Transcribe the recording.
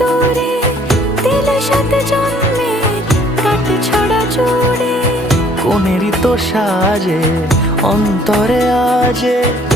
দূরে দিলে সাথে জন্মের কাট ছড়া জুড়ে। কোনেরই তো সাজে অন্তরে আজে